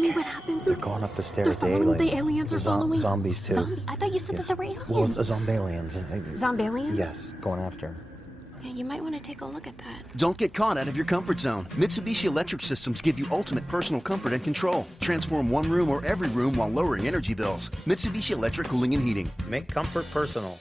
me what happens. They're going up the stairs. They're following, the the aliens are following. Zombies, too. I thought you said that there were aliens. Well, zombalians. Zombalians? Yes, going after. Yeah, you might want to take a look at that. Don't get caught out of your comfort zone. Mitsubishi Electric systems give you ultimate personal comfort and control. Transform one room or every room while lowering energy bills. Mitsubishi Electric Cooling and Heating. Make comfort personal.